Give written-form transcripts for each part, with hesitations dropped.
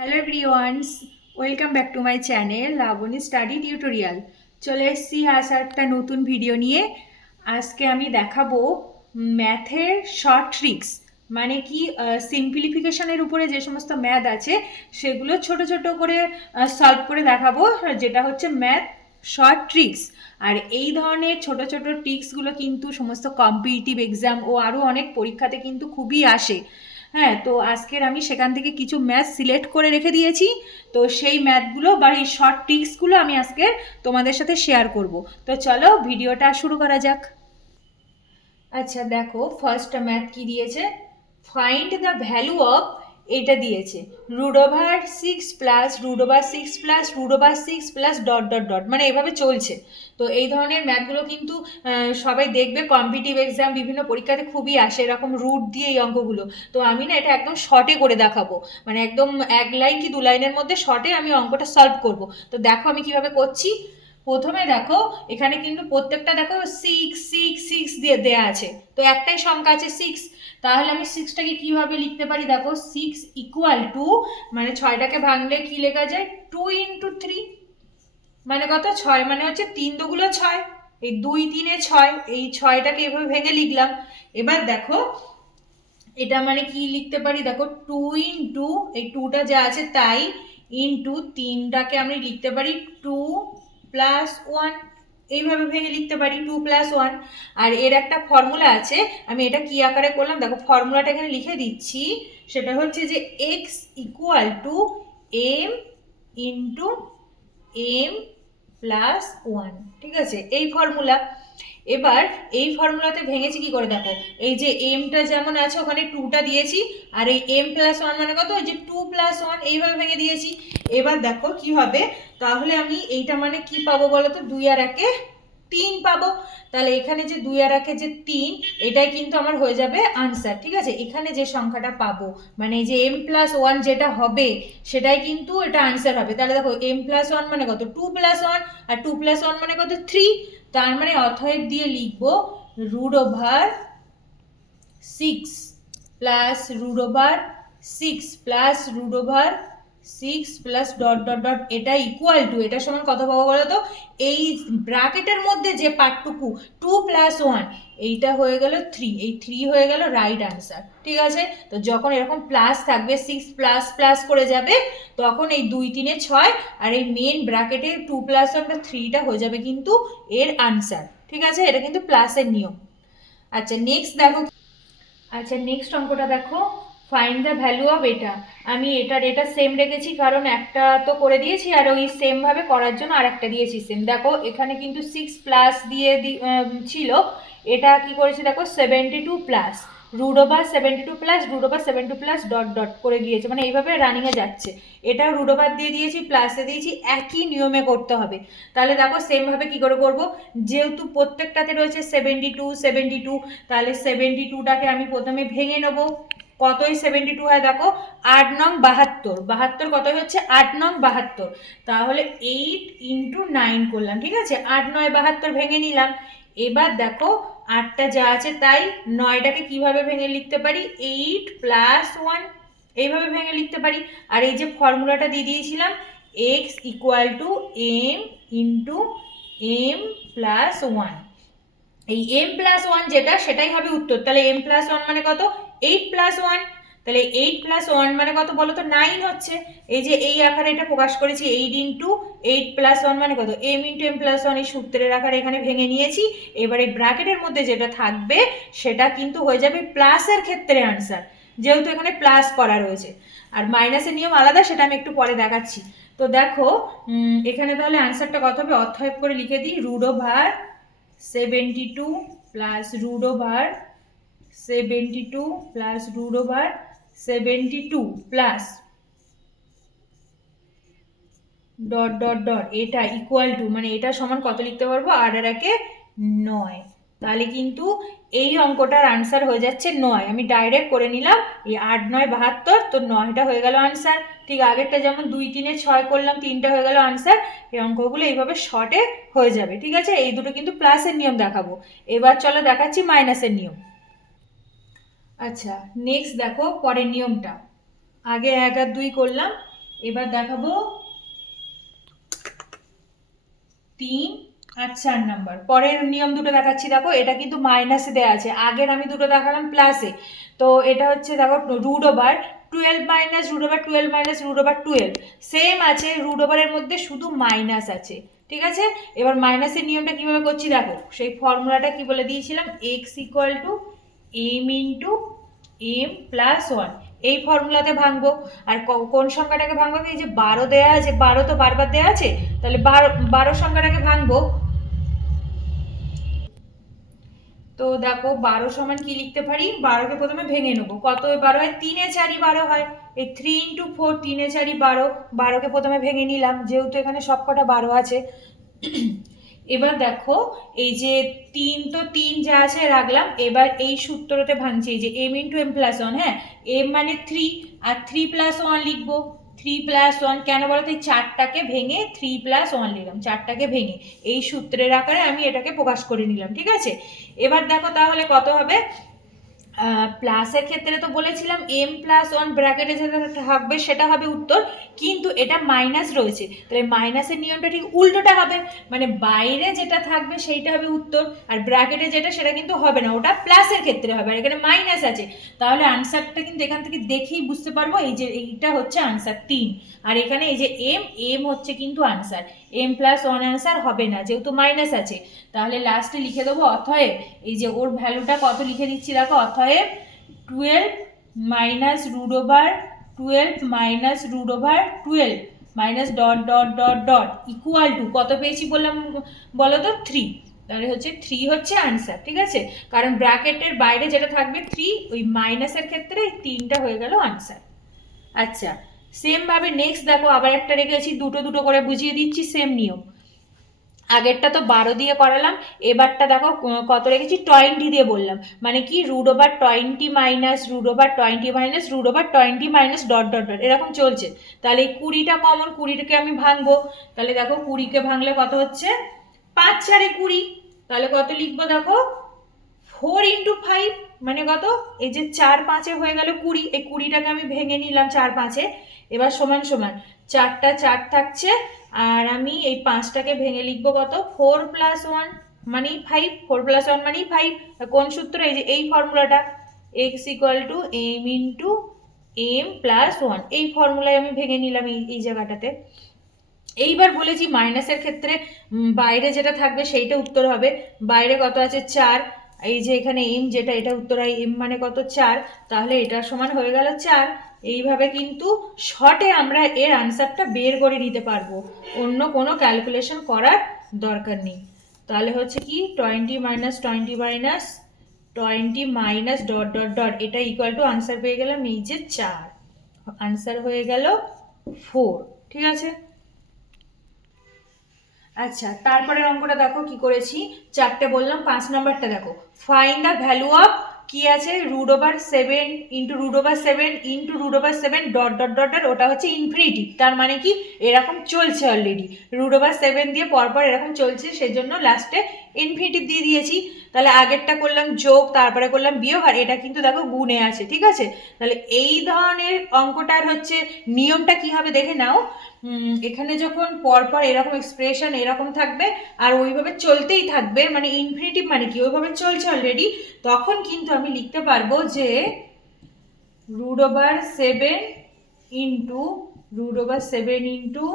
Hello everyones, welcome back to my channel Labani study tutorial. চলে এসেছি আজ একটা নতুন ভিডিও নিয়ে। আজকে আমি দেখাবো ম্যাথের শর্ট ট্রিক্স, মানে কি সিম্পলিফিকেশনের উপরে যে সমস্ত ম্যাথ আছে সেগুলো ছোট ছোট করে সলভ করে দেখাবো, যেটা হচ্ছে ম্যাথ শর্ট ট্রিক্স। আর এই ধরনের ছোট ছোট ট্রিক্সগুলো কিন্তু সমস্ত কম্পিটিটিভ এক্সাম ও আরও অনেক পরীক্ষাতে কিন্তু খুবই আসে। হ্যাঁ, তো আজকের আমি সেখান থেকে কিছু ম্যাথ সিলেক্ট করে রেখে দিয়েছি। তো সেই ম্যাথগুলো বা এই শর্ট ট্রিক্সগুলো আমি আজকে তোমাদের সাথে শেয়ার করব। তো চলো ভিডিওটা শুরু করা যাক। আচ্ছা দেখো, ফার্স্ট ম্যাথ কি দিয়েছে, ফাইন্ড দ্য ভ্যালু অফ, এটা দিয়েছে √6 + √6 + √6 ডট ডট ডট, মানে এভাবে চলছে। তো এই ধরনের ম্যাথগুলো কিন্তু সবাই দেখবে কম্পিটিটিভ এক্সাম বিভিন্ন পরীক্ষাতে খুবই আসে, এরকম রুট দিয়ে এই অঙ্কগুলো। তো আমি না এটা একদম শর্টে করে দেখাবো, মানে একদম এক লাইন কি দু লাইনের মধ্যে শর্টে আমি অঙ্কটা সলভ করব। তো দেখো আমি কিভাবে করছি। প্রথমে দেখো, এখানে কিন্তু প্রত্যেকটা দেখো সিক্স সিক্স সিক্স দিয়ে দেয়া আছে, তো একটাই সংখ্যা আছে সিক্স। তাহলে আমি সিক্সটাকে কিভাবে লিখতে পারি, দেখো সিক্স ইকুয়াল টু, মানে ছয়টাকে ভাঙলে কি লেখা যায়, 2 × 3, মানে কত, ছয়, মানে হচ্ছে তিন দুগুলো ছয়, এই দুই তিনে ছয়, এই ছয়টাকে এভাবে ভেঙে লিখলাম। এবার দেখো এটা মানে কি লিখতে পারি, দেখো টু ইন্টু, এই টুটা যা আছে তাই, ইন্টু তিনটাকে আমি লিখতে পারি 2 + 1, এইভাবে ভেঙে লিখতে পারি 2 + 1। আর এর একটা ফর্মুলা আছে, আমি এটা কি আকারে করলাম দেখো, ফর্মুলাটা এখানে লিখে দিচ্ছি। সেটা হচ্ছে যে X equal to M into M plus one, ঠিক আছে, এই ফর্মুলা। এবার এই ফর্মুলাতে ভেঙেছি কি করে, দেখো এই যে এমটা যেমন আছে ওখানে টুটা দিয়েছি, আর এই m+1 মানে কত, ওই যে 2 + 1, এইভাবে ভেঙে দিয়েছি। এবার দেখো কি হবে, তাহলে আমি এইটা মানে কি পাবো বলো তো, 2 আর 1-এ 3 পাবো। তাহলে এখানে যে 2 আর 1-এ যে 3, এটাই কিন্তু আমার হয়ে যাবে আনসার, ঠিক আছে। এখানে যে সংখ্যাটা পাবো, মানে যে m+1 যেটা হবে সেটাই কিন্তু এটা আনসার হবে। তাহলে দেখো m+1 মানে কত, 2 + 1, আর 2 + 1 মানে কত, 3। তার মানে অতএব দিয়ে লিখবো √6 plus √6 plus dot dot dot, এটা ইকুয়াল টু, এটা সমান কত পাবো বলো তো, এই ব্র্যাকেটের মধ্যে যে পার্টটুকু 2 + 1, এইটা হয়ে গেল 3, এই 3 হয়ে গেল রাইট আনসার, ঠিক আছে। তো যখন এরকম প্লাস থাকবে, 6 প্লাস প্লাস করে যাবে, তখন এই 2 3-এ 6, আর এই মেন ব্র্যাকেটে 2 + 1 3টা হয়ে যাবে কিন্তু এর আনসার, ঠিক আছে। এটা কিন্তু প্লাসের নিয়ম। আচ্ছা নেক্সট দেখো, আচ্ছা নেক্সট অঙ্কটা দেখো, ফাইন্ড দ্য ভ্যালু অফ, এটা আমি এটা সেম রেখেছি কারণ একটা তো করে দিয়েছি, আর ওই সেম ভাবে করার জন্য আর একটা দিয়েছি সেম। দেখো এখানে কিন্তু 6 প্লাস দিয়ে ছিল, এটা কি করেছি দেখো 72 প্লাস √72 প্লাস ডট ডট করে গিয়েছে, মানে এইভাবে রানিংয়ে যাচ্ছে। এটাও √, দিয়ে দিয়েছি, প্লাসে দিয়েছি, একই নিয়মে করতে হবে। তাহলে দেখো সেমভাবে কি করে করব, যেহেতু প্রত্যেকটাতে রয়েছে 72 তাহলে 72টাকে আমি প্রথমে ভেঙে নেব। কতই 72 হয় দেখো, 8 9 72, 72 কতই হচ্ছে 8 9 72, তাহলে 8 × 9 করলাম, ঠিক আছে। 8 9 72 ভেঙে নিলাম। এবার দেখো আটটা যা আছে তাই, 9টাকে কিভাবে ভেঙে লিখতে পারি, 8 + 1, এইভাবে ভেঙে লিখতে পারি। আর এই যে ফর্মুলাটা দিয়ে দিয়েছিলাম, x equal to M into M plus one, এই m+1 যেটা সেটাই হবে উত্তর। তাহলে m+1 মানে কত, 8 + 1, তাহলে 8 + 1 মানে কত বলো তো, 9 হচ্ছে। এই যে এই আকারে এটা প্রকাশ করেছি, 8 × 8 + 1 মানে কত, m × m+1, এই সূত্রের আকারে এখানে ভেঙে নিয়েছি। এবারে ব্র্যাকেটের মধ্যে যেটা থাকবে সেটা কিন্তু হয়ে যাবে প্লাসের ক্ষেত্রে আনসার, যেহেতু এখানে প্লাস করা রয়েছে। আর মাইনাসের নিয়ম আলাদা, সেটা আমি একটু পরে দেখাচ্ছি। তো দেখো এখানে তাহলে আনসারটা কত হবে, অতএব করে লিখে দিই √72 plus √72 plus √72 plus dot dot dot, এটা ইকুয়াল টু, মানে এটা সমান কত লিখতে পারবো, 8 আর 1-এ 9। তাহলে কিন্তু এই অঙ্কটার আনসার হয়ে যাচ্ছে 9, আমি ডাইরেক্ট করে নিলাম, এই 8 9 72, তো 9টা হয়ে গেল আনসার। ঠিক আগেরটা যেমন 2 3-এ 6 করলাম, 3টা হয়ে গেল আনসার। এই অঙ্কগুলো এইভাবে শর্টে হয়ে যাবে, ঠিক আছে। এই দুটো কিন্তু প্লাসের নিয়ম দেখাবো। এবার চলো দেখাচ্ছি মাইনাসের নিয়ম। আচ্ছা নেক্সট দেখো পরের নিয়মটা, আগে 1 আর 2 করলাম, এবার দেখাবো 3 আর 4 নাম্বার। পরের নিয়ম দুটো দেখাচ্ছি, দেখো এটা কিন্তু মাইনাসে দেওয়া আছে, আগের আমি দুটো দেখালাম প্লাসে। তো এটা হচ্ছে দেখো root over 12 minus root over 12 minus root over 12 same আছে, রুট ওভারের মধ্যে শুধু মাইনাস আছে, ঠিক আছে। এবার মাইনাসের নিয়মটা কিভাবে করছি দেখো, সেই ফর্মুলাটা কি বলে দিয়েছিলাম, x equal to M into M plus one, এই ফর্মুলাতে ভাঙবো। আর কোন সংখ্যাটাকে ভাঙবো, এই যে 12 দেওয়া আছে, 12 তো বারবার দেওয়া আছে, তাহলে 12 সংখ্যাটাকে ভাঙবো। তো দেখো 12 সমান কি লিখতে পারি, 12কে প্রথমে ভেঙে নেবো, কত 12 হয়, 3 এ 4 12 হয়, এই 3 ইন্টু 4, 3 এ 4 12, 12কে প্রথমে ভেঙে নিলাম, যেহেতু এখানে সবকটা 12 আছে। এবার দেখো এই যে 3 তো 3 যা আছে রাখলাম, এবার এই সূত্রতে ভাঙছি, এই যে m into M plus one, হ্যাঁ এম মানে 3 আর 3 প্লাস ওয়ান লিখবো, 3 প্লাস ওয়ান কেন বলো তো, এই 4টাকে ভেঙে 3 প্লাস ওয়ান লিখলাম, 4টাকে ভেঙে এই সূত্রের আকারে আমি এটাকে প্রকাশ করে নিলাম, ঠিক আছে। এবার দেখো তাহলে কত হবে, প্লাসের ক্ষেত্রে তো বলেছিলাম এম প্লাস ওয়ান ব্র্যাকেটে যেটা থাকবে সেটা হবে উত্তর, কিন্তু এটা মাইনাস রয়েছে, তাহলে মাইনাসের নিয়মটা ঠিক উল্টোটা হবে, মানে বাইরে যেটা থাকবে সেইটা হবে উত্তর, আর ব্র্যাকেটে যেটা সেটা কিন্তু হবে না, ওটা প্লাসের ক্ষেত্রে হবে, আর এখানে মাইনাস আছে, তাহলে আনসারটা কিন্তু এখান থেকে দেখেই বুঝতে পারবো এই যে এইটা হচ্ছে আনসার 3, আর এখানে এই যে এম এম হচ্ছে কিন্তু answer, m plus one answer হবে না যেহেতু মাইনাস আছে। তাহলে লাস্টে লিখে দেবো অতএব, এই যে ওর ভ্যালুটা কত লিখে দিচ্ছি দেখো, অতএব 12 minus root over 12 minus root over 12 minus dot dot dot dot equal to কত পেয়েছি বললাম বলো তো, 3, তাহলে হচ্ছে 3 হচ্ছে আনসার, ঠিক আছে, কারণ ব্র্যাকেটের বাইরে যেটা থাকবে 3, ওই মাইনাসের ক্ষেত্রে 3টা হয়ে গেল আনসার। আচ্ছা সেম ভাবে নেক্সট দেখো আবার একটা রেখেছি, দুটো দুটো করে বুঝিয়ে দিচ্ছি, সেম নিয়ম, আগেরটা তো 12 দিয়ে করালাম, এবারটা দেখো কত রেখেছি 20 দিয়ে বললাম, মানে কি root over 20 minus root over 20 minus root over 20 minus dot dot dot এরকম চলছে। তাহলে এই 20টা কমন, 20টাকে আমি ভাঙবো, তাহলে দেখো 20কে ভাঙলে কত হচ্ছে, 5 4 20, তাহলে কত লিখবো দেখো 4 ইন্টু 5 মানে কত, এই যে 4 5-এ হয়ে গেল 20, এই 20টাকে আমি ভেঙে নিলাম 4 5-এ, এবার সমান সমান 4টা 4 থাকছে, আর আমি এই 5টাকে ভেঙে লিখবো কত, 4 প্লাস ওয়ান মানেই 5, 4 প্লাস ওয়ান মানেই 5, কোন সূত্র, এই যে এই ফর্মুলাটা, x equal to M into M plus one, এই ফর্মুলায় আমি ভেঙে নিলাম এই জায়গাটাতে। এইবার বলেছি মাইনাসের ক্ষেত্রে বাইরে যেটা থাকবে সেইটা উত্তর হবে, বাইরে কত আছে 4, এই যে এখানে এম যেটা এটা উত্তর হয়, এম মানে কত 4, তাহলে এটা সমান হয়ে গেল 4। এইভাবে কিন্তু শর্টে আমরা এর আনসারটা বের করে নিতে পারবো, অন্য কোনো ক্যালকুলেশন করার দরকার নেই। তাহলে হচ্ছে কি 20 minus 20 minus 20 minus dot dot dot, এটা ইকুয়াল টু আনসার পেয়ে গেলাম এই যে 4, আনসার হয়ে গেল 4, ঠিক আছে। আচ্ছা তারপরের অঙ্কটা দেখো কি করেছি, 4টে বললাম, 5 নাম্বারটা দেখো, ফাইন্ড দ্য ভ্যালু অফ কি আছে, root over 7 into root over 7 into root over 7 dot dot dot dot, ওটা হচ্ছে ইনফিনিটিভ, তার মানে কি এরকম চলছে অলরেডি, রুট ওভার 7 দিয়ে পরপর এরকম চলছে, সেজন্য লাস্টে ইনফিনিটিভ দিয়ে দিয়েছি। তাহলে আগেরটা করলাম যোগ, তারপরে করলাম বিয়োগ, আর এটা কিন্তু দেখো গুণে আছে, ঠিক আছে। তাহলে এই ধরনের অঙ্কটার হচ্ছে নিয়মটা কি হবে দেখে নাও, এখানে যখন পরপর এরকম এক্সপ্রেশন এরকম থাকবে আর ওইভাবে চলতেই থাকবে, মানে ইনফিনিটিভ মানে কি ওইভাবে চলছে অলরেডি, তখন কিন্তু আমি লিখতে পারবো যে root over 7 into root over 7 into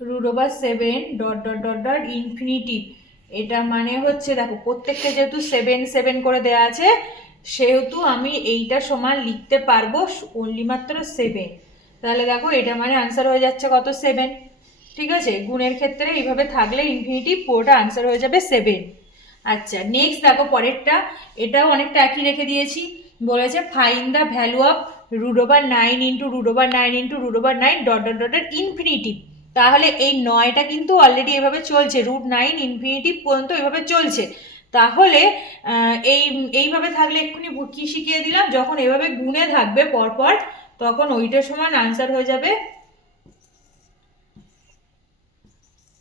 root over 7 dot dot dot dot infinitive, এটা মানে হচ্ছে দেখো প্রত্যেকটা যেহেতু 7 7 করে দেওয়া আছে, সেহেতু আমি এইটা সমান লিখতে পারবো অনলি মাত্র 7, তাহলে দেখো এটা মানে আনসার হয়ে যাচ্ছে কত 7, ঠিক আছে। গুণের ক্ষেত্রে এইভাবে থাকলে ইনফিনিটিভ পুরোটা আনসার হয়ে যাবে 7। আচ্ছা নেক্সট দেখো পরেরটা, এটাও অনেকটা একই রেখে দিয়েছি, বলেছে find the value of root over 9 into root over 9 into root over 9 dot dot ডটের ইনফিনিটিভ, তাহলে এই 9টা কিন্তু অলরেডি এভাবে চলছে, রুট 9 ইনফিনিটিভ পর্যন্ত এভাবে চলছে, তাহলে এইভাবে থাকলে এক্ষুনি কি শিখিয়ে দিলাম, যখন এভাবে গুণে থাকবে পরপর তখন ওইটার সমান আনসার হয়ে যাবে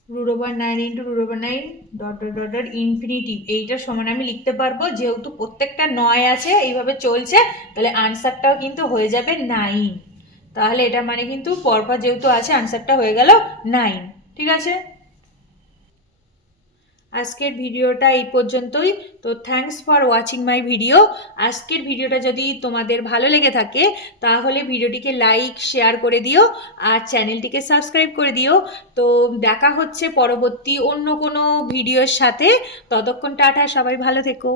root over 9 into root over 9 dot dot dot dot infinitive, এইটার সমান আমি লিখতে পারবো, যেহেতু প্রত্যেকটা 9 আছে এইভাবে চলছে, তাহলে আনসারটাও কিন্তু হয়ে যাবে 9। তাহলে এটা মানে কিন্তু পরপর যেহেতু আছে আনসারটা হয়ে গেল 9। ঠিক আছে, আজকের ভিডিওটা এই পর্যন্তই। তো thanks for watching my video. আজকের ভিডিওটা যদি তোমাদের ভালো লেগে থাকে তাহলে ভিডিওটিকে লাইক শেয়ার করে দিও আর চ্যানেলটিকে সাবস্ক্রাইব করে দিও। তো দেখা হচ্ছে পরবর্তী অন্য কোনো ভিডিওর সাথে। ততক্ষণ টাটা, সবাই ভালো থেকো।